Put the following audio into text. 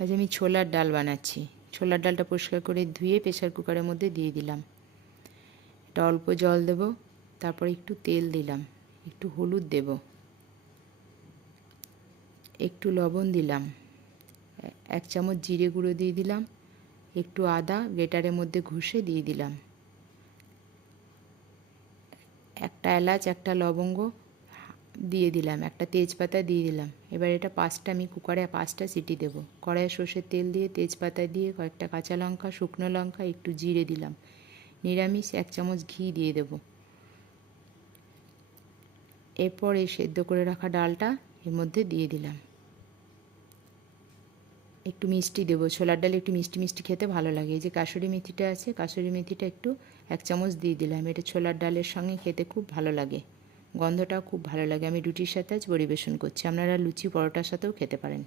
আজ আমি ছোলার ডাল বানাচ্ছি। ছোলার ডালটা পরিষ্কার করে ধুয়ে প্রেসার কুকারের মধ্যে দিয়ে দিলাম। এটা অল্প জল দেব, তারপর একটু তেল দিলাম, একটু হলুদ দেব, একটু লবণ দিলাম, 1 চামচ জিরে গুঁড়ো দিয়ে দিলাম, একটু আদা গ্রেটারের মধ্যে ঘষে দিয়ে দিলাম, একটা এলাচ, একটা লবঙ্গ দিয়ে দিলাম, একটা তেজপাতা দিয়ে দিলাম। এবার এটা আমি কুকারে 5টা সিটি দেব। কড়াইয়ে সর্ষের তেল দিয়ে তেজপাতা দিয়ে কয়েকটা কাঁচা লঙ্কা, শুকনো লঙ্কা, একটু জিরে দিলাম। নিরামিষ 1 চামচ ঘি দিয়ে দেব। এরপর এই সেদ্ধ করে রাখা ডালটা এর মধ্যে দিয়ে দিলাম। একটু মিষ্টি দেবো, ছোলার ডালে একটু মিষ্টি মিষ্টি খেতে ভালো লাগে। এই যে কাসুরি মেথিটা আছে, কাসুরি মেথিটা একটু 1 চামচ দিয়ে দিলাম। এটা ছোলার ডালের সঙ্গে খেতে খুব ভালো লাগে, গন্ধটাও খুব ভালো লাগে। আমি রুটির সাথে আজ পরিবেশন করছি, আপনারা লুচি পরোটার সাথেও খেতে পারেন।